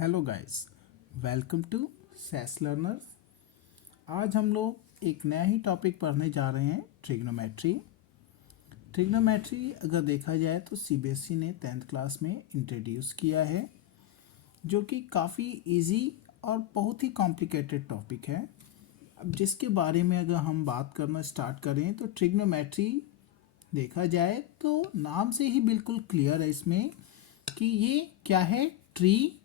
Hello guys, welcome to cess learners. आज हम लोग एक नया ही टॉपिक पढ़ने जा रहे हैं, ट्रिग्नोमेट्री। ट्रिग्नोमेट्री अगर देखा जाए तो सीबीएसई ने 10th क्लास में इंट्रोड्यूस किया है, जो कि काफ़ी इजी और बहुत ही कॉम्प्लिकेटेड टॉपिक है। अब जिसके बारे में अगर हम बात करना स्टार्ट करें तो ट्रिग्नोमेट्री देखा जाए तो नाम से ही बिल्कुल क्लियर है इसमें कि ये क्या है। Tri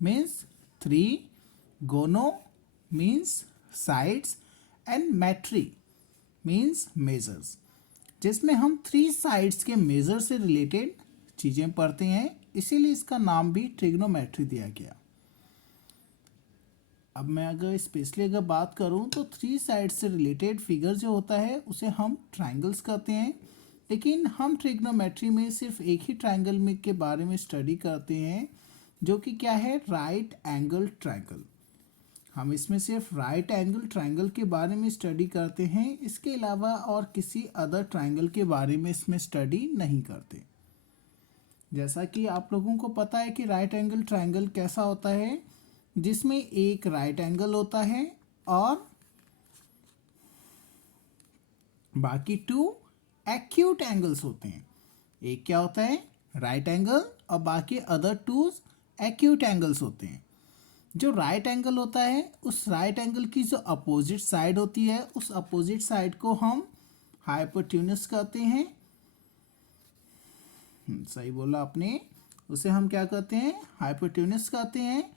means three, gono means sides and metry means measures, जिसमें हम थ्री साइड्स के मेजर से रिलेटेड चीज़ें पढ़ते हैं, इसीलिए इसका नाम भी ट्रिग्नोमेट्री दिया गया। अब मैं अगर स्पेशली अगर बात करूं तो थ्री साइड से रिलेटेड फिगर जो होता है उसे हम ट्रायंगल्स कहते हैं, लेकिन हम ट्रिग्नोमेट्री में सिर्फ एक ही ट्रायंगल में के बारे में स्टडी करते हैं, जो कि क्या है, राइट एंगल ट्रायंगल। हम इसमें सिर्फ राइट एंगल ट्रायंगल के बारे में स्टडी करते हैं, इसके अलावा और किसी अदर ट्रायंगल के बारे में इसमें स्टडी नहीं करते। जैसा कि आप लोगों को पता है कि राइट एंगल ट्रायंगल कैसा होता है, जिसमें एक राइट एंगल होता है और बाकी टू एक्यूट एंगल्स होते हैं। एक क्या होता है, राइट एंगल, और बाकी अदर टू एक्यूट एंगल्स होते हैं। जो राइट एंगल होता है, उस राइट एंगल की जो अपोजिट साइड होती है, उस अपोजिट साइड को हम हाइपोटेन्यूस कहते हैं। सही बोला आपने, उसे हम क्या कहते हैं, हाइपोटेन्यूस कहते हैं।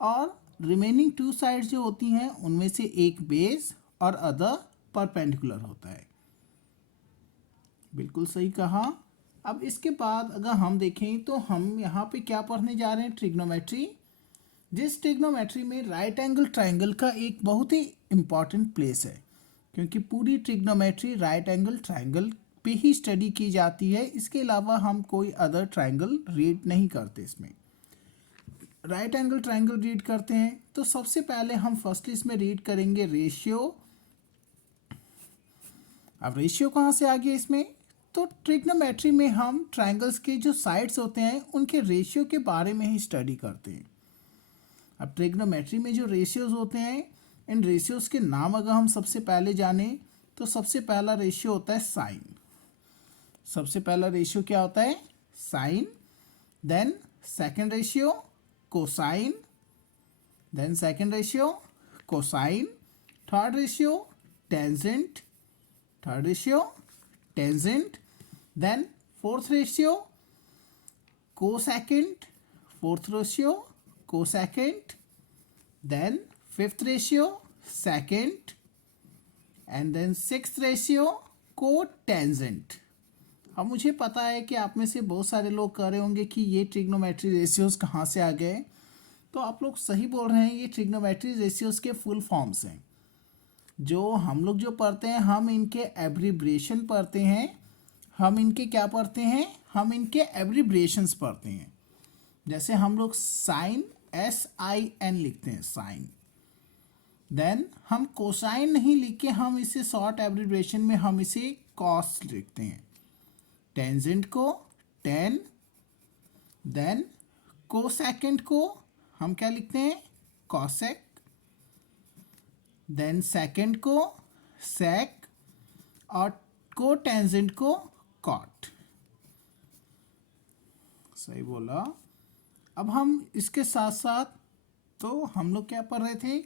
और रिमेनिंग टू साइड्स जो होती हैं उनमें से एक बेस और अदर परपेंडिकुलर होता है। बिल्कुल सही कहा। अब इसके बाद अगर हम देखें तो हम यहाँ पे क्या पढ़ने जा रहे हैं, ट्रिग्नोमेट्री। जिस ट्रिग्नोमेट्री में राइट एंगल ट्रायंगल का एक बहुत ही इम्पॉर्टेंट प्लेस है, क्योंकि पूरी ट्रिग्नोमेट्री राइट एंगल ट्रायंगल पे ही स्टडी की जाती है। इसके अलावा हम कोई अदर ट्रायंगल रीड नहीं करते। इसमें राइट एंगल ट्रायंगल रीड करते हैं तो सबसे पहले हम फर्स्टली इसमें रीड करेंगे रेशियो। अब रेशियो कहाँ से आ गया इसमें, तो ट्रिग्नोमेट्री में हम ट्रायंगल्स के जो साइड्स होते हैं उनके रेशियो के बारे में ही स्टडी करते हैं। अब ट्रिग्नोमेट्री में जो रेशियोज होते हैं, इन रेशियोज के नाम अगर हम सबसे पहले जाने तो सबसे पहला रेशियो होता है साइन। सबसे पहला रेशियो क्या होता है, sine. Then second ratio cosine, then second ratio cosine, third ratio tangent, third ratio tangent, then fourth ratio cosecant, fourth ratio cosecant, then fifth ratio secant, and then sixth ratio cotangent. अब मुझे पता है कि आप में से बहुत सारे लोग कह रहे होंगे कि ये ट्रिग्नोमेट्री रेशियोज कहाँ से आ गए, तो आप लोग सही बोल रहे हैं, ये ट्रिग्नोमेट्री रेशियोज के फुल फॉर्म्स हैं। जो हम लोग जो पढ़ते हैं, हम इनके एब्रिब्रेशन पढ़ते हैं। हम इनके क्या पढ़ते हैं, हम इनके एब्रिब्रेशंस पढ़ते हैं। जैसे हम लोग साइन SIN लिखते हैं, साइन। देन हम कोसाइन नहीं लिख के हम इसे शॉर्ट एब्रिब्रेशन में हम इसे कॉस लिखते हैं। टेंजेंट को टेन, देन कोसेकेंट को हम क्या लिखते हैं, कॉसेक, देन सेकेंड को सेक, और को टेंजेंट को कॉट। सही बोला। अब हम इसके साथ साथ तो हम लोग क्या पढ़ रहे थे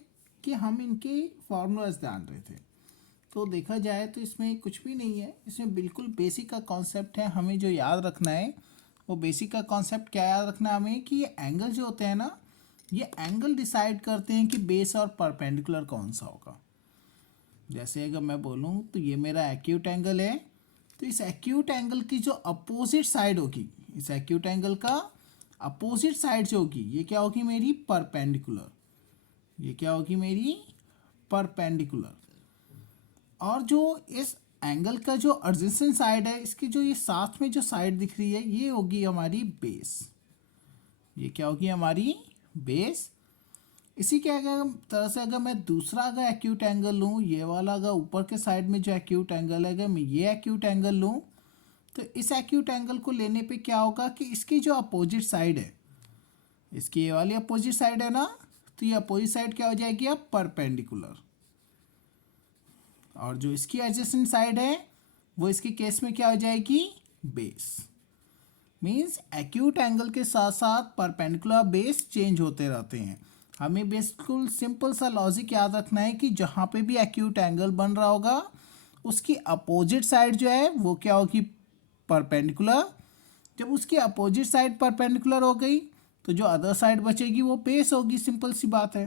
कि हम इनके फॉर्मूलाज जान रहे थे। तो देखा जाए तो इसमें कुछ भी नहीं है, इसमें बिल्कुल बेसिक का कॉन्सेप्ट है। हमें जो याद रखना है वो बेसिक का कॉन्सेप्ट क्या याद रखना है हमें, कि ये एंगल जो होते हैं ना, ये एंगल डिसाइड करते हैं कि बेस और परपेंडिकुलर कौन सा होगा। जैसे अगर मैं बोलूँ तो ये मेरा एक्यूट एंगल है, तो इस एक्यूट एंगल की जो अपोजिट साइड होगी, इस एक्यूट एंगल का अपोजिट साइड जो होगी, ये क्या होगी, मेरी परपेंडिकुलर। ये क्या होगी, मेरी परपेंडिकुलर। और जो इस एंगल का जो एडजेसेंट साइड है, इसकी जो ये साथ में जो साइड दिख रही है, ये होगी हमारी बेस। ये क्या होगी, हमारी बेस। इसी के अगर तरह से अगर मैं दूसरा अगर एक्यूट एंगल लूँ, ये वाला अगर ऊपर के साइड में जो एक्यूट एंगल है, अगर मैं ये एक्यूट एंगल लूँ, तो इस एक्यूट एंगल को लेने पे क्या होगा कि इसकी जो अपोजिट साइड है, इसकी ये वाली अपोजिट साइड है ना, तो ये अपोजिट साइड क्या हो जाएगी अब परपेंडिकुलर, और जो इसकी एडजेसेंट साइड है वो इसके केस में क्या हो जाएगी बेस। मीन्स एक्यूट एंगल के साथ साथ परपेंडिकुलर बेस चेंज होते रहते हैं। हमें बिल्कुल सिंपल सा लॉजिक याद रखना है कि जहाँ पे भी एक्यूट एंगल बन रहा होगा उसकी अपोजिट साइड जो है वो क्या होगी परपेंडिकुलर। जब उसकी अपोजिट साइड परपेंडिकुलर हो गई तो जो अदर साइड बचेगी वो बेस होगी, सिंपल सी बात है।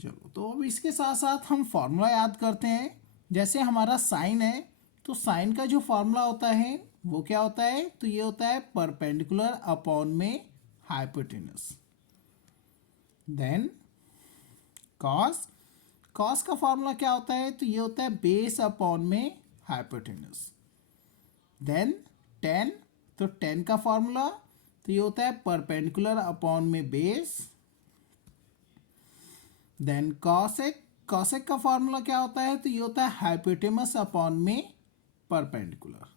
चलो तो अब इसके साथ साथ हम फॉर्मूला याद करते हैं। जैसे हमारा साइन है तो साइन का जो फॉर्मूला होता है वो क्या होता है, तो ये होता है परपेंडिकुलर अपॉन में हाइपोटेनस। देन कॉस, कॉस का फॉर्मूला क्या होता है, तो ये होता है बेस अपॉन में हाइपोटेनस। देन टेन, तो टेन का फॉर्मूला तो ये होता है परपेंडिकुलर अपॉन में बेस। देन कॉसेक, कॉसेक का फॉर्मूला क्या होता है, तो ये होता है हाइपोटेनस अपॉन में परपेंडिकुलर।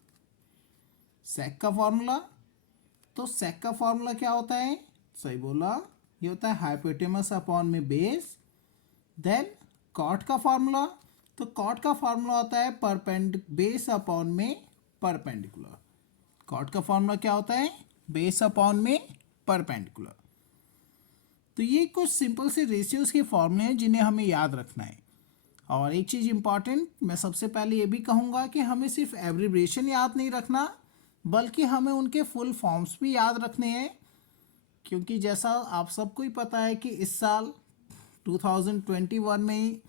सेक का फॉर्मूला, तो सेक का फॉर्मूला क्या होता है, सही बोला, ये होता है हाइपोटेनस अपॉन में बेस। देन कॉट का फॉर्मूला, तो कॉट का फॉर्मूला होता है बेस अपॉन में परपेंडिकुलर। कॉट का फॉर्मूला क्या होता है, बेस अपॉन में परपेंडिकुलर। तो ये कुछ सिंपल से रेशियोज के फॉर्मूले हैं जिन्हें हमें याद रखना है। और एक चीज़ इंपॉर्टेंट, मैं सबसे पहले ये भी कहूँगा कि हमें सिर्फ एब्रिविएशन याद नहीं रखना बल्कि हमें उनके फुल फॉर्म्स भी याद रखने हैं, क्योंकि जैसा आप सबको ही पता है कि इस साल 2021 में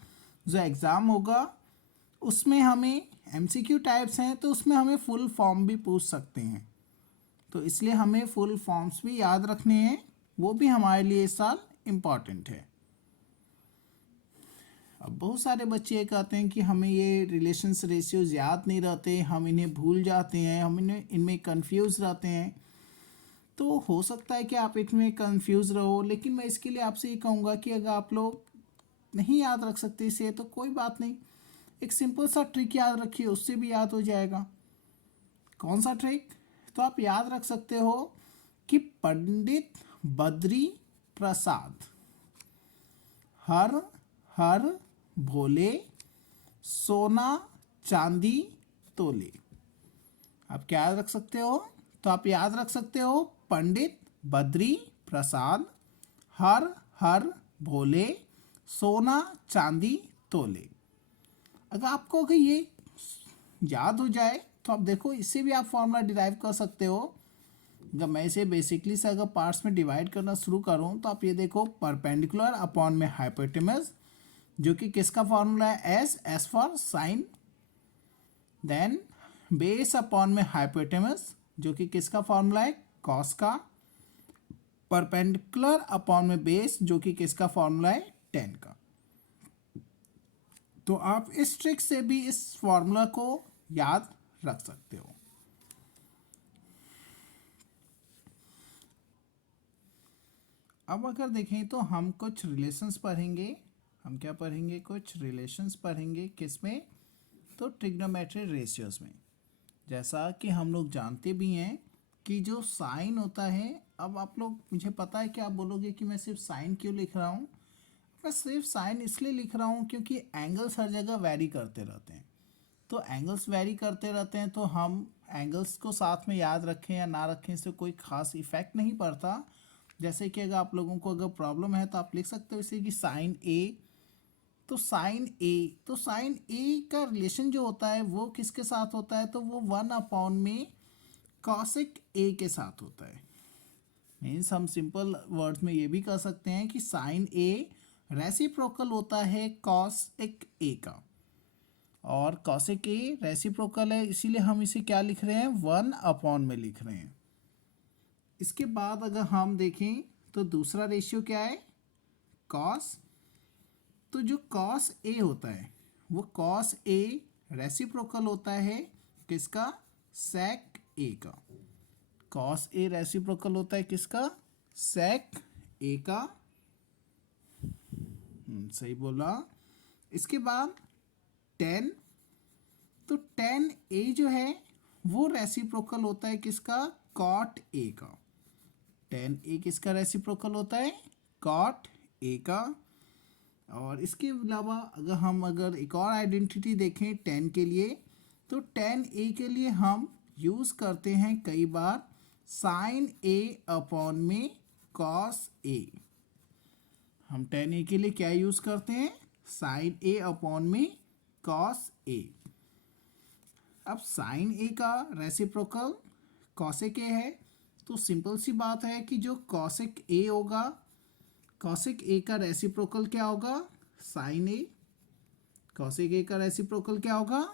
जो एग्ज़ाम होगा उसमें हमें एमसीक्यू टाइप्स हैं, तो उसमें हमें फुल फॉर्म भी पूछ सकते हैं। तो इसलिए हमें फुल फॉर्म्स भी याद रखने हैं, वो भी हमारे लिए इस साल इम्पॉर्टेंट है। अब बहुत सारे बच्चे ये कहते हैं कि हमें ये रिलेशंस रेशियोज याद नहीं रहते, हम इन्हें भूल जाते हैं, हम इनमें कंफ्यूज रहते हैं। तो हो सकता है कि आप इसमें कंफ्यूज रहो, लेकिन मैं इसके लिए आपसे ये कहूँगा कि अगर आप लोग नहीं याद रख सकते इसे तो कोई बात नहीं, एक सिंपल सा ट्रिक याद रखिए, उससे भी याद हो जाएगा। कौन सा ट्रिक, तो आप याद रख सकते हो कि पंडित बद्री प्रसाद हर हर भोले सोना चांदी तोले। आप क्या याद रख सकते हो, तो आप याद रख सकते हो पंडित बद्री प्रसाद हर हर भोले सोना चांदी तोले। अगर ये याद हो जाए तो आप देखो इससे भी आप फॉर्मूला डिराइव कर सकते हो। अगर मैं इसे बेसिकली से अगर पार्ट्स में डिवाइड करना शुरू करूं तो आप ये देखो परपेंडिकुलर अपॉन में हाइपोटेनस, जो कि किसका फॉर्मूला है, S for sine. Then base upon में हाइपोटेनस, जो कि किसका फॉर्मूला है, कॉस का। परपेंडिकुलर अपॉन में बेस, जो कि किसका फॉर्मूला है, टेन का। तो आप इस ट्रिक से भी इस फॉर्मूला को याद रख सकते हो। अब अगर देखें तो हम कुछ रिलेशंस पढ़ेंगे। हम क्या पढ़ेंगे, कुछ रिलेशंस पढ़ेंगे, किसमें, तो ट्रिग्नोमेट्री रेशियोज में। जैसा कि हम लोग जानते भी हैं कि जो साइन होता है, अब आप लोग, मुझे पता है कि आप बोलोगे कि मैं सिर्फ साइन क्यों लिख रहा हूँ। मैं सिर्फ साइन इसलिए लिख रहा हूँ क्योंकि एंगल्स हर जगह वैरी करते रहते हैं। तो एंगल्स वैरी करते रहते हैं तो हम एंगल्स को साथ में याद रखें या ना रखें इससे कोई ख़ास इफेक्ट नहीं पड़ता। जैसे कि अगर आप लोगों को अगर प्रॉब्लम है तो आप लिख सकते हो इसे कि साइन ए, तो साइन ए का रिलेशन जो होता है वो किसके साथ होता है, तो वो 1 में कॉसेक ए के साथ होता है। मीन्स हम सिंपल वर्ड्स में ये भी कह सकते हैं कि साइन ए रेसिप्रोकल होता है कॉसेक ए का, और कॉसेक ए रेसिप्रोकल है, इसीलिए हम इसे क्या लिख रहे हैं, 1 में लिख रहे हैं। इसके बाद अगर हम देखें तो दूसरा रेशियो क्या है, कॉस। तो जो कॉस ए होता है वो कॉस ए रेसिप्रोकल होता है किसका, सेक ए का। कॉस ए रेसिप्रोकल होता है किसका, सेक ए का। सही बोला। इसके बाद टेन, तो टेन ए जो है वो रेसिप्रोकल होता है किसका, कॉट ए का। tan A किसका रेसिप्रोकल होता है? cot A का। और इसके अलावा अगर एक और आइडेंटिटी देखें tan के लिए, तो tan A के लिए हम यूज़ करते हैं कई बार sin A अपॉन में cos A। हम tan A के लिए क्या यूज़ करते हैं? sin A अपॉन में cos A। अब sin A का रेसिप्रोकल cosec A है, तो सिंपल सी बात है कि जो cosec A होगा, cosec A का रेसिप्रोकल क्या होगा? sin A। cosec A का रेसिप्रोकल क्या होगा?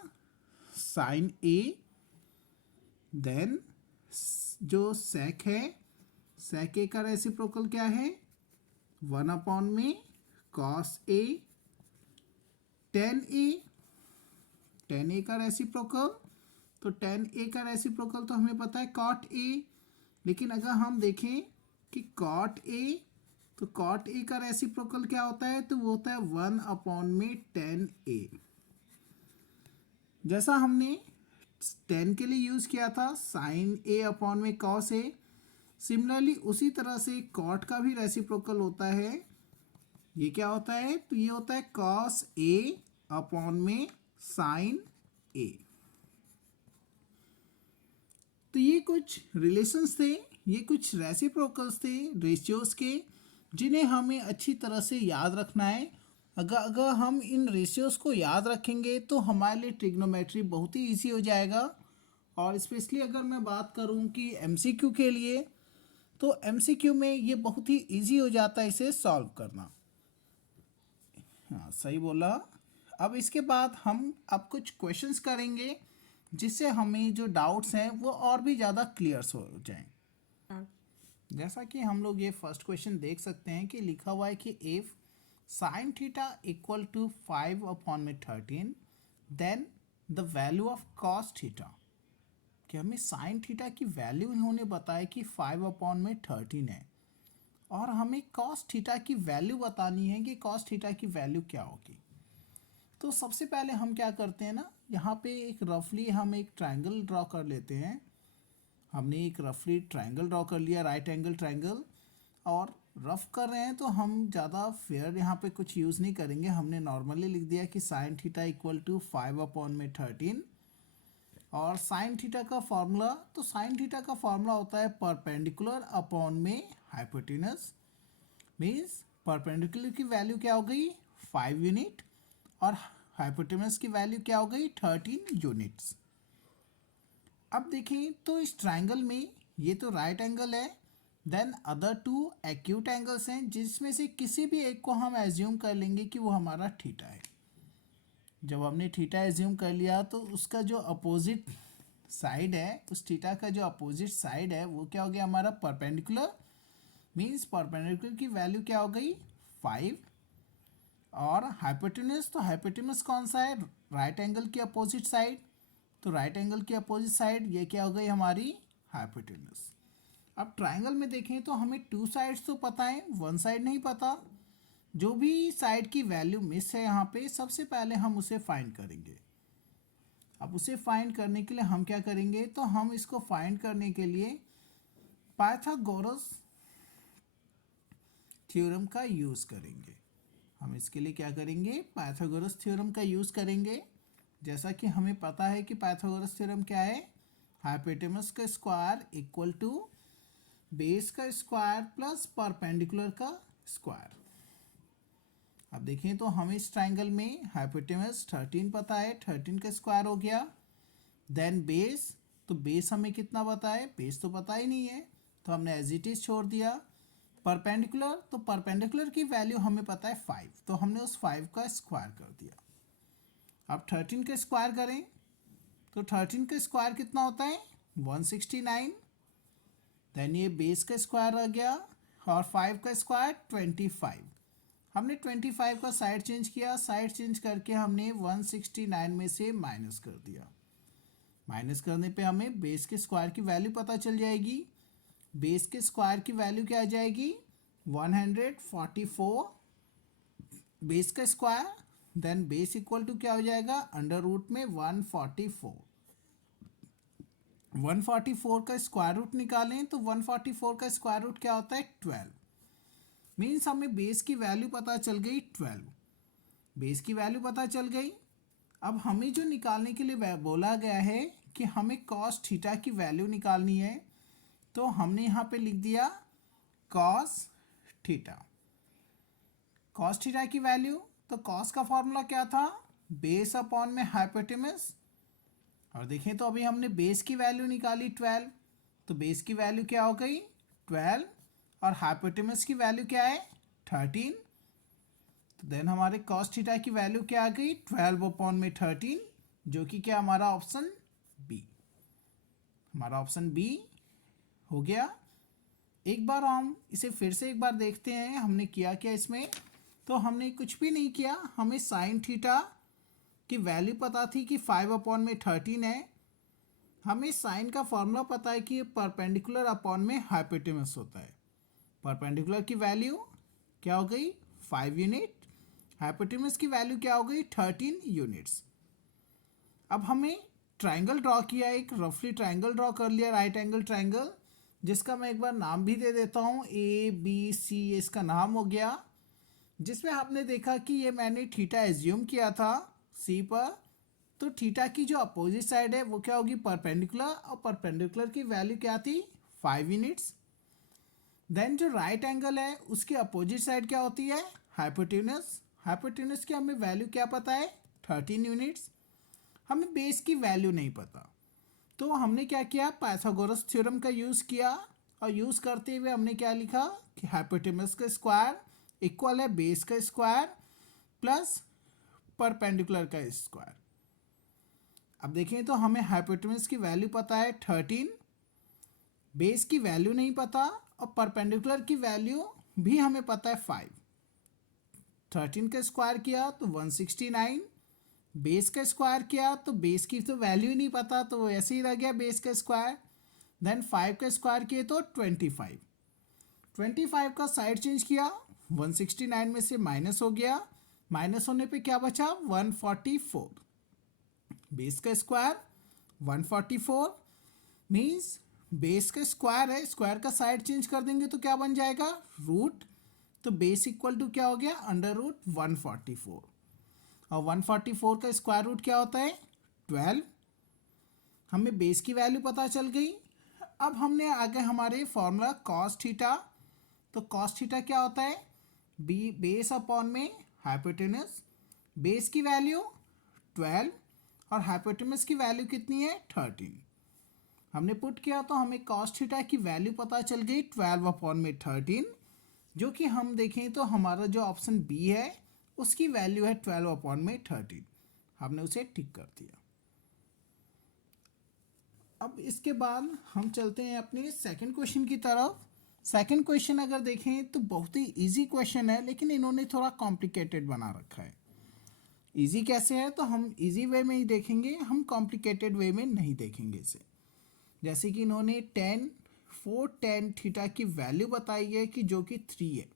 sin A। देन जो sec है, sec A का रेसिप्रोकल क्या है? 1 अपॉन में cos A। tan A, tan A का रेसिप्रोकल, तो tan A का रेसिप्रोकल तो हमें पता है cot A। लेकिन अगर हम देखें कि cot A, तो cot A का रेसिप्रोकल क्या होता है? तो वो होता है 1 अपॉन में tan A। जैसा हमने tan के लिए यूज़ किया था sin A अपॉन में cos A, सिमिलरली उसी तरह से cot का भी रेसिप्रोकल होता है। ये क्या होता है? तो ये होता है cos A अपॉन में sin A। तो ये कुछ रिलेशंस थे, ये कुछ रेसिप्रोकल्स थे रेशियोज के, जिन्हें हमें अच्छी तरह से याद रखना है। अगर हम इन रेशियोज को याद रखेंगे तो हमारे लिए ट्रिग्नोमेट्री बहुत ही इजी हो जाएगा। और स्पेशली अगर मैं बात करूं कि एमसीक्यू के लिए, तो एमसीक्यू में ये बहुत ही इजी हो जाता है इसे सॉल्व करना। हाँ, सही बोला। अब इसके बाद हम अब कुछ क्वेश्चंस करेंगे जिससे हमें जो डाउट्स हैं वो और भी ज़्यादा क्लियर हो जाएं। जैसा कि हम लोग ये फर्स्ट क्वेश्चन देख सकते हैं कि लिखा हुआ है कि if sine theta equal to 5 upon में 13 then the value of cos theta. कि हमें साइन थीटा की वैल्यू इन्होंने बताया कि 5 अपॉन में 13 है, और हमें कॉस थीटा की वैल्यू बतानी है कि कॉस थीटा की वैल्यू क्या होगी। तो सबसे पहले हम क्या करते हैं ना, यहाँ पे एक रफली हम एक ट्रायंगल ड्रॉ कर लेते हैं। हमने एक रफली ट्रायंगल ड्रॉ कर लिया, राइट एंगल ट्रायंगल, और रफ कर रहे हैं तो हम ज़्यादा फेयर यहाँ पे कुछ यूज़ नहीं करेंगे। हमने नॉर्मली लिख दिया कि sine theta equal to 5 upon में 13। और साइन थीटा का फॉर्मूला, तो साइन थीटा का फॉर्मूला होता है परपेंडिकुलर अपॉन में हाइपोटेनस। मीन्स परपेंडिकुलर की वैल्यू क्या हो गई? 5 यूनिट, और हाइपोटेनस की वैल्यू क्या हो गई? 13 यूनिट्स। अब देखें तो इस ट्रायंगल में ये तो राइट एंगल है, then other two acute angles हैं, जिसमें से किसी भी एक को हम एज्यूम कर लेंगे कि वो हमारा थीटा है। जब हमने थीटा एज्यूम कर लिया तो उसका जो अपोजिट साइड है, उस थीटा का जो अपोजिट साइड है वो क्या हो गया? हमारा परपेंडिकुलर। मीन्स परपेंडिकुलर की वैल्यू क्या हो गई? 5। और हाइपोटेनस, तो हाइपोटेनस कौन सा है? राइट एंगल की अपोजिट साइड। तो राइट एंगल की अपोजिट साइड ये क्या हो गई? हमारी हाइपोटेनस। अब ट्रायंगल में देखें तो हमें 2 साइड्स तो पता है, 1 साइड नहीं पता। जो भी साइड की वैल्यू मिस है यहाँ पे, सबसे पहले हम उसे फाइंड करेंगे। अब उसे फाइंड करने के लिए हम क्या करेंगे? तो हम इसको फाइंड करने के लिए पाइथागोरस थ्योरम का यूज़ करेंगे। हम इसके लिए क्या करेंगे? पाइथागोरस थ्योरम का यूज़ करेंगे। जैसा कि हमें पता है कि पाइथागोरस थ्योरम क्या है? हाइपोटेनस का स्क्वायर इक्वल टू बेस का स्क्वायर प्लस परपेंडिकुलर का स्क्वायर। अब देखें तो हमें इस ट्रायंगल में हाइपोटेनस 13 पता है, 13 का स्क्वायर हो गया। देन बेस, तो बेस हमें कितना पता है? बेस तो पता ही नहीं है, तो हमने एज इट इज छोड़ दिया। परपेंडिकुलर, तो परपेंडिकुलर की वैल्यू हमें पता है 5, तो हमने उस 5 का स्क्वायर कर दिया। अब 13 का स्क्वायर करें तो 13 का स्क्वायर कितना होता है? 169। देन ये बेस का स्क्वायर आ गया, और 5 का स्क्वायर 25। हमने 25 का साइड चेंज किया, साइड चेंज करके हमने 169 में से माइनस कर दिया। माइनस करने पे हमें बेस के स्क्वायर की वैल्यू पता चल जाएगी। बेस के स्क्वायर की वैल्यू क्या आ जाएगी? 144 बेस का square. Then base equal to क्या हो जाएगा? अंडर रूट में 144। 144 का स्क्वायर रूट निकालें तो 144 का स्क्वायर रूट क्या होता है 12। मीन्स हमें बेस की वैल्यू पता चल गई 12। बेस की वैल्यू पता चल गई। अब हमें जो निकालने के लिए बोला गया है कि हमें कॉस थीटा की वैल्यू निकालनी है, तो हमने यहाँ पे लिख दिया कॉस थीटा। कॉस थीटा की वैल्यू, तो कॉस का फॉर्मूला क्या था, बेस अपॉन में हाइपोटेनस। और देखें तो अभी हमने बेस की वैल्यू निकाली 12, तो बेस की वैल्यू क्या हो गई 12 और हाइपोटेनस की वैल्यू क्या है 13। तो देन हमारे कॉस थीटा की वैल्यू क्या आ गई 12 अपॉन में 13, जो कि क्या हमारा ऑप्शन बी। हमारा ऑप्शन बी हो गया। एक बार हम इसे फिर से एक बार देखते हैं हमने किया क्या इसमें। तो हमने कुछ भी नहीं किया, हमें साइन थीटा की वैल्यू पता थी कि 5 अपॉन में 13 है। हमें साइन का फॉर्मूला पता है कि परपेंडिकुलर अपॉन में हाइपोटेनस होता है। परपेंडिकुलर की वैल्यू क्या हो गई 5 यूनिट, हाइपोटेनस की वैल्यू क्या हो गई 13 यूनिट्स। अब हमें ट्राइंगल ड्रॉ किया, एक रफली ट्राइंगल ड्रॉ कर लिया, राइट एंगल ट्राइंगल, जिसका मैं एक बार नाम भी दे देता हूँ ए बी सी, इसका नाम हो गया। जिसमें आपने देखा कि ये मैंने थीटा एज्यूम किया था सी पर, तो थीटा की जो अपोजिट साइड है वो क्या होगी परपेंडिकुलर, और परपेंडिकुलर की वैल्यू क्या थी 5 यूनिट्स। देन जो राइट एंगल है उसकी अपोजिट साइड क्या होती है हाइपोटेनस। हाइपोटेनस की हमें वैल्यू क्या पता है 13 यूनिट्स। हमें बेस की वैल्यू नहीं पता, तो हमने क्या किया पाइथागोरस थ्योरम का यूज़ किया, और यूज़ करते हुए हमने क्या लिखा कि हाइपोटेनस का स्क्वायर इक्वल है बेस का स्क्वायर प्लस परपेंडिकुलर का स्क्वायर। अब देखें तो हमें हाइपोटेनस की वैल्यू पता है 13, बेस की वैल्यू नहीं पता, और परपेंडिकुलर की वैल्यू भी हमें पता है 5। 13 का स्क्वायर किया तो 169, बेस का स्क्वायर किया तो बेस की तो वैल्यू ही नहीं पता, तो वो ऐसे ही रह गया बेस का स्क्वायर। देन 5 का स्क्वायर किए तो 25। 25 का साइड चेंज किया, 169 में से माइनस हो गया, माइनस होने पे क्या बचा 144। बेस का स्क्वायर 144 मीन्स बेस का स्क्वायर है, स्क्वायर का साइड चेंज कर देंगे तो क्या बन जाएगा रूट, तो बेस इक्वल टू क्या हो गया अंडर रूट 144, और 144 का स्क्वायर रूट क्या होता है 12। हमें बेस की वैल्यू पता चल गई। अब हमने आगे हमारे फॉर्मूला कॉस थीटा, तो कॉस थीटा क्या होता है बी बेस अपॉन में हाइपोटेनस। बेस की वैल्यू 12 और हाइपोटेनस की वैल्यू कितनी है 13। हमने पुट किया तो हमें कॉस थीटा की वैल्यू पता चल गई 12 अपॉन में 13, जो कि हम देखें तो हमारा जो ऑप्शन बी है उसकी वैल्यू है 12 अपॉन में 13। हमने उसे टिक कर दिया। अब इसके बाद हम चलते हैं अपने सेकंड क्वेश्चन की तरफ। सेकंड क्वेश्चन अगर देखें तो बहुत ही इजी क्वेश्चन है, लेकिन इन्होंने थोड़ा कॉम्प्लिकेटेड बना रखा है। इजी कैसे है तो हम इजी वे में ही देखेंगे, हम कॉम्प्लिकेटेड वे में नहीं देखेंगे इसे। जैसे कि इन्होंने 4 tan थीटा की वैल्यू बताई है कि जो कि 3 है।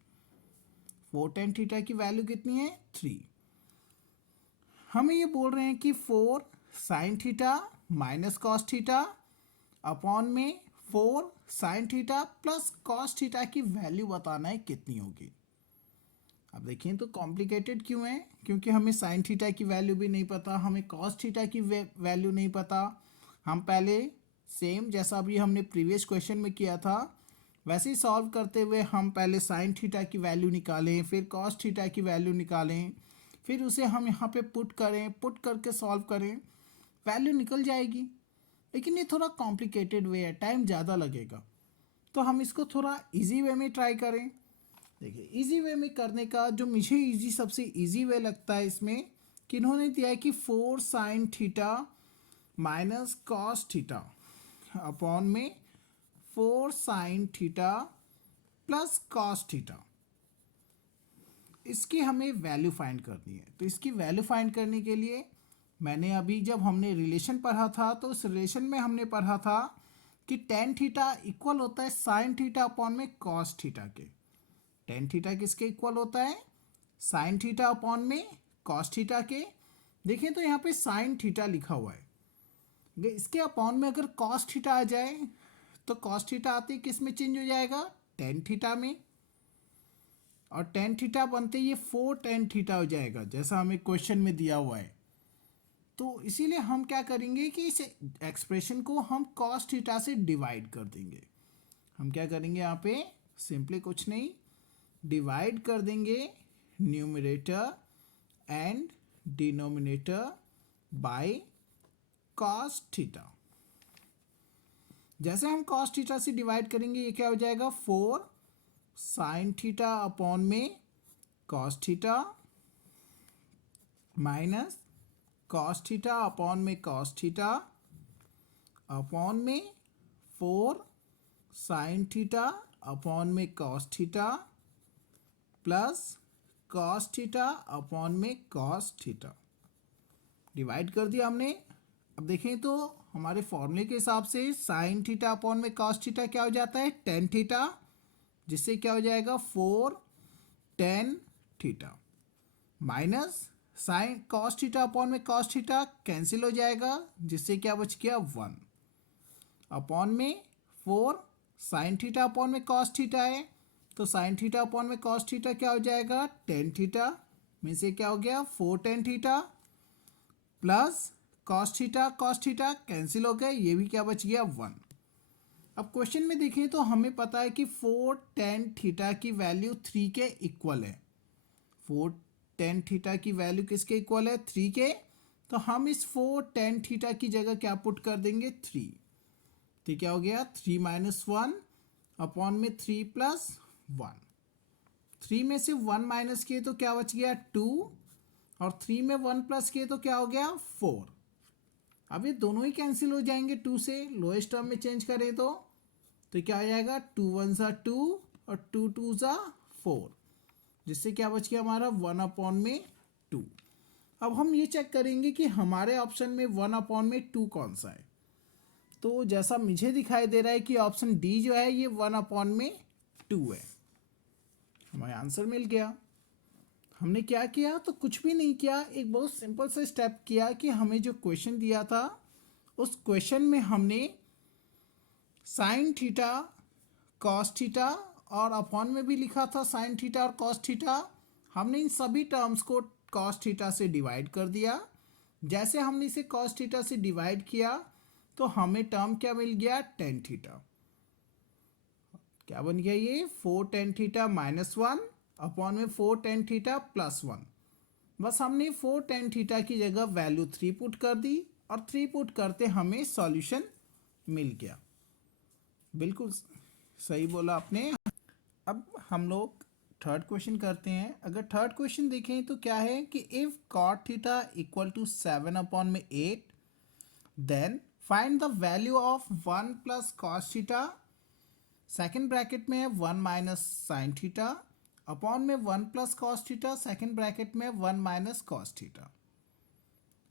4 tan थीटा की वैल्यू कितनी है 3। हमें ये बोल रहे हैं कि 4 sin theta minus cos theta upon में 4 sin theta plus cos theta की वैल्यू बताना है कितनी होगी। अब देखिए तो कॉम्प्लिकेटेड क्यों है, क्योंकि हमें साइन थीटा की वैल्यू भी नहीं पता, हमें कॉस थीटा की वैल्यू नहीं पता। हम पहले सेम जैसा अभी हमने प्रीवियस क्वेश्चन में किया था वैसे ही सॉल्व करते हुए हम पहले साइन थीटा की वैल्यू निकालें, फिर कॉस थीटा की वैल्यू निकालें, फिर उसे हम यहाँ पे पुट करें, पुट करके सॉल्व करें, वैल्यू निकल जाएगी। लेकिन ये थोड़ा कॉम्प्लिकेटेड वे है, टाइम ज़्यादा लगेगा, तो हम इसको थोड़ा इजी वे में ट्राई करें। देखिए इजी वे में करने का जो मुझे इजी सबसे इजी वे लगता है इसमें कि इन्होंने दिया है कि 4 sin theta minus cos theta upon में 4 sin theta plus cos theta, इसकी हमें वैल्यू फाइंड करनी है। तो इसकी वैल्यू फाइंड करने के लिए मैंने अभी जब हमने रिलेशन पढ़ा था तो उस रिलेशन में हमने पढ़ा था कि tan थीटा इक्वल होता है sin थीटा अपॉन में कॉस थीटा के। tan थीटा किसके इक्वल होता है sin थीटा अपॉन में cos थीटा के। देखें तो यहाँ पे sin थीटा लिखा हुआ है, इसके अपॉन में अगर कॉस थीटा आ जाए तो कॉस थीटा आते ही किस में चेंज हो जाएगा, टेन थीटा में, और टेन थीटा बनते ये फोर टेन थीटा हो जाएगा जैसा हमें क्वेश्चन में दिया हुआ है। तो इसीलिए हम क्या करेंगे कि इस एक्सप्रेशन को हम कॉस थीटा से डिवाइड कर देंगे। हम क्या करेंगे यहाँ पे, सिंपली कुछ नहीं, डिवाइड कर देंगे numerator and denominator by cos theta. जैसे हम कॉस थीटा से डिवाइड करेंगे ये क्या हो जाएगा, फोर साइन थीटा अपॉन में cos theta minus cos theta upon में कॉस थीटा अपॉन में फोर साइन थीटा अपॉन में cos theta plus cos theta upon में कॉस थीटा। डिवाइड कर दिया हमने। अब देखें तो हमारे फॉर्मूले के हिसाब से साइन थीटा अपॉन में कॉस थीटा क्या हो जाता है, टेन थीटा, जिससे क्या हो जाएगा four tan theta minus sine cos theta upon में कॉस थीटा कैंसिल हो जाएगा, जिससे क्या बच गया वन, अपॉन में फोर साइन थीटा अपॉन में कॉस थीटा है तो साइन थीटा अपॉन में कॉस थीटा क्या हो जाएगा, टेन थीटा में से क्या हो गया four tan theta plus cos theta cancel हो गया, ये भी क्या बच गया वन। अब क्वेश्चन में देखें तो हमें पता है कि फोर टेन थीटा की वैल्यू थ्री के इक्वल है। फोर टेन थीटा की वैल्यू किसके इक्वल है, थ्री के। तो हम इस फोर टेन थीटा की जगह क्या पुट कर देंगे, थ्री। तो क्या हो गया, थ्री माइनस वन अपॉन में थ्री प्लस वन। थ्री में से वन माइनस किए तो क्या बच गया, टू, और थ्री में वन प्लस किए तो क्या हो गया, फोर। अब ये दोनों ही कैंसिल हो जाएंगे टू से, लोएस्ट टर्म में चेंज करें तो क्या हो जाएगा, टू वन ज़ा टू और टू टू ज़ा फोर, जिससे क्या बच गया हमारा वन अपॉन में टू। अब हम ये चेक करेंगे कि हमारे ऑप्शन में वन अपॉन में टू कौन सा है। तो जैसा मुझे दिखाई दे रहा है कि ऑप्शन डी जो है ये वन अपॉन में टू है। हमें आंसर मिल गया। हमने क्या किया, तो कुछ भी नहीं किया, एक बहुत सिंपल सा स्टेप किया कि हमें जो क्वेश्चन दिया था उस क्वेश्चन में हमने साइन थीटा कॉस थीटा और अपॉन में भी लिखा था साइन थीटा और कॉस थीटा, हमने इन सभी टर्म्स को कॉस थीटा से डिवाइड कर दिया। जैसे हमने इसे कॉस थीटा से डिवाइड किया तो हमें टर्म क्या मिल गया, टेन थीटा। क्या बन गया ये, four tan theta minus one upon में four tan theta plus one. बस हमने फोर टेन थीटा की जगह वैल्यू थ्री पुट कर दी और थ्री पुट करते हमें सॉल्यूशन मिल गया। बिल्कुल सही बोला आपने। अब हम लोग थर्ड क्वेश्चन करते हैं। अगर थर्ड क्वेश्चन देखें तो क्या है कि if cot theta equal to seven upon में eight then find the value of one plus cos theta, second bracket में है one minus sin theta upon में one plus cos theta, second bracket में वन माइनस कॉस थीटा।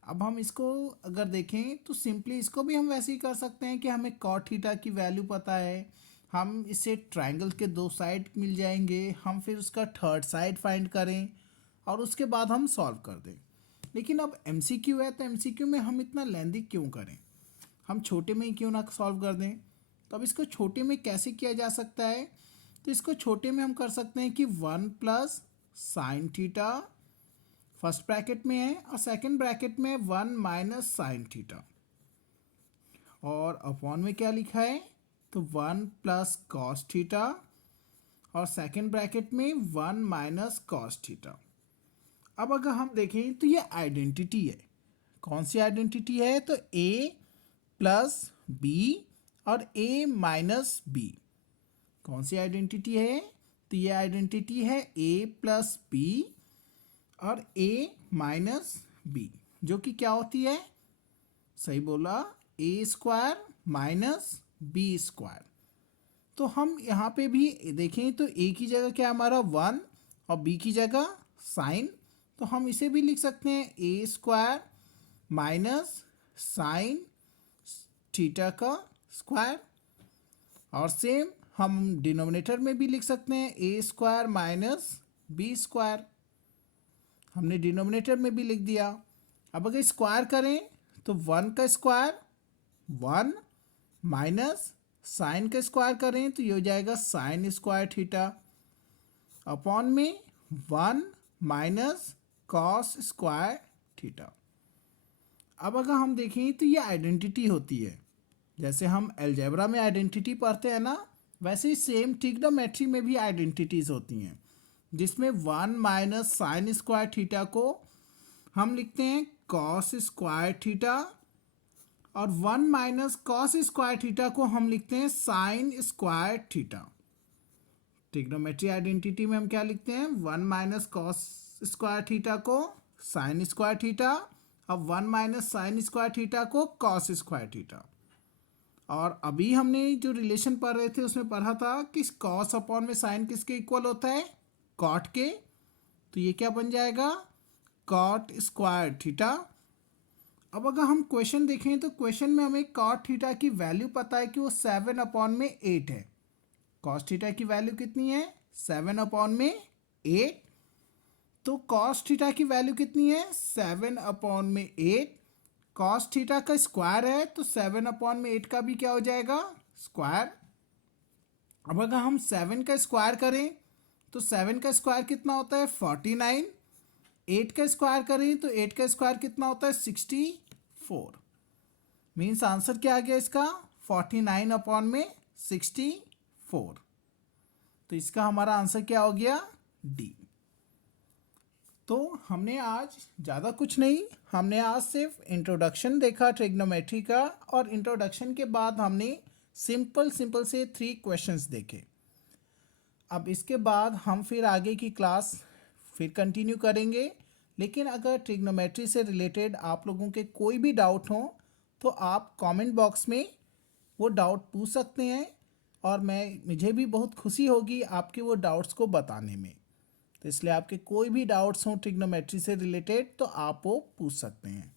अब हम इसको अगर देखें तो सिंपली इसको भी हम वैसे ही कर सकते हैं कि हमें कॉट थीटा की वैल्यू पता है, हम इसे ट्रायंगल के दो साइड मिल जाएंगे, हम फिर उसका थर्ड साइड फाइंड करें और उसके बाद हम सॉल्व कर दें। लेकिन अब एमसीक्यू है तो एमसीक्यू में हम इतना लेंदी क्यों करें, हम छोटे में ही क्यों ना सॉल्व कर दें। तो अब इसको छोटे में कैसे किया जा सकता है, तो इसको छोटे में हम कर सकते हैं कि one plus sine theta first bracket में है और सेकंड ब्रैकेट में वन माइनस साइन थीटा, और अपॉन में क्या लिखा है, तो वन प्लस कॉस थीटा और सेकंड ब्रैकेट में वन माइनस कॉस थीटा। अब अगर हम देखें तो ये आइडेंटिटी है। कौन सी आइडेंटिटी है, तो ए प्लस बी और ए माइनस बी। कौन सी आइडेंटिटी है, तो ये आइडेंटिटी है ए प्लस बी और ए माइनस बी, जो कि क्या होती है, सही बोला, ए स्क्वायर माइनस बी स्क्वायर। तो हम यहाँ पे भी देखें तो ए की जगह क्या हमारा वन और बी की जगह साइन, तो हम इसे भी लिख सकते हैं ए स्क्वायर माइनस साइन थीटा का स्क्वायर, और सेम हम डिनोमिनेटर में भी लिख सकते हैं ए स्क्वायर माइनस बी स्क्वायर, हमने डिनोमिनेटर में भी लिख दिया। अब अगर स्क्वायर करें तो वन का स्क्वायर 1 माइनस साइन का स्क्वायर करें तो ये हो जाएगा साइन स्क्वायर थीटा अपॉन में 1 माइनस कॉस स्क्वायर थीटा। अब अगर हम देखें तो ये आइडेंटिटी होती है, जैसे हम अलजेब्रा में आइडेंटिटी पढ़ते हैं ना, वैसे ही सेम ट्रिग्नोमेट्री में भी आइडेंटिटीज होती हैं, जिसमें 1 माइनस साइन स्क्वायर थीटा को हम लिखते हैं कॉस स्क्वायर थीटा और 1 माइनस कॉस स्क्वायर थीटा को हम लिखते हैं sine square theta. Trigonometry identity में हम क्या लिखते हैं, 1 माइनस कॉस स्क्वायर थीटा को साइन स्क्वायर थीटा और 1 माइनस साइन स्क्वायर थीटा को कॉस स्क्वायर थीटा। और अभी हमने जो रिलेशन पढ़ रहे थे उसमें पढ़ा था कि कॉस अपॉन में साइन किसके इक्वल होता है, कॉट के। तो ये क्या बन जाएगा, कॉट स्क्वायर थीटा। अब अगर हम क्वेश्चन देखें तो क्वेश्चन में हमें कॉट थीटा की वैल्यू पता है कि वो 7 अपॉन में 8 है। कॉस थीटा की वैल्यू कितनी है, 7 अपॉन में 8। तो कॉस थीटा की वैल्यू कितनी है, 7 अपॉन में 8। कॉस थीटा का स्क्वायर है तो 7 अपॉन में 8 का भी क्या हो जाएगा, स्क्वायर। अब अगर हम 7 का स्क्वायर करें तो 7 का स्क्वायर कितना होता है, 49। 8 का स्क्वायर करें तो 8 का स्क्वायर कितना होता है, 64। मीन्स आंसर क्या आ गया इसका, 49 अपॉन में 64। तो इसका हमारा आंसर क्या हो गया, डी। तो हमने आज ज़्यादा कुछ नहीं, हमने आज सिर्फ इंट्रोडक्शन देखा ट्रिग्नोमेट्री का, और इंट्रोडक्शन के बाद हमने सिंपल से 3 क्वेश्चंस देखे। अब इसके बाद हम फिर आगे की क्लास फिर कंटिन्यू करेंगे। लेकिन अगर ट्रिग्नोमेट्री से रिलेटेड आप लोगों के कोई भी डाउट हो तो आप कमेंट बॉक्स में वो डाउट पूछ सकते हैं, और मुझे भी बहुत खुशी होगी आपके वो डाउट्स को बताने में। तो इसलिए आपके कोई भी डाउट्स हों ट्रिग्नोमेट्री से रिलेटेड तो आप वो पूछ सकते हैं।